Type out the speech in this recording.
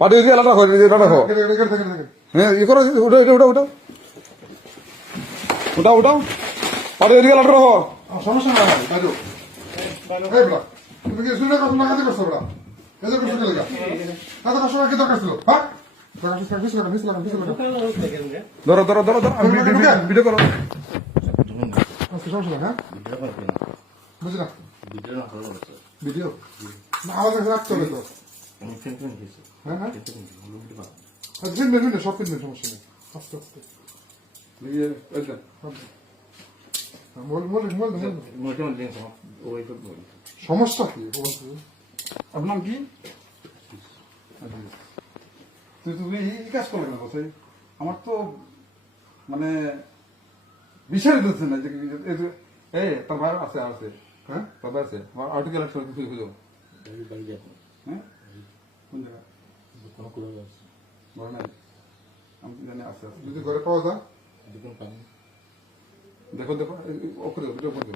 পাঠিয়ে দিয়ে এলাকা এটা রাখো হ্যাঁ ই করো ওটা এটা ওটা ওটা ওটা ওটাও পাঠিয়ে দিয়ে এলাকা রাখো সমস্যা না বাজু এই বলা তুমি কি শুনে কথা না কাজে করছো বড়া কাজে করছো কি লাগা কাজে করছো কি দরকার ছিল হ্যাঁ ধরো ধরো ধরো ধরো আমি ভিডিও করো সমস্যা না হ্যাঁ বুঝলি না ভিডিও না আমাদের রাখতে হবে তো হ্যাঁ হ্যাঁ সব কিনবেন সমস্যা নেই আস্তে আস্তে সমস্যা কি আপনার নাম কি তুমি এই কাজ করবে না কোথায় আমার তো মানে বিষয় দিচ্ছে না যে এই তোর ভাই আছে আছে হ্যাঁ তোর ভাই আছে আমার আর্টিকেল একটা খুঁজো হ্যাঁ কোন জায়গা বড় নাই আমি জানি আছে যদি ঘরে পাওয়া যায় দেখো দেখো ওপরে ভিডিও করে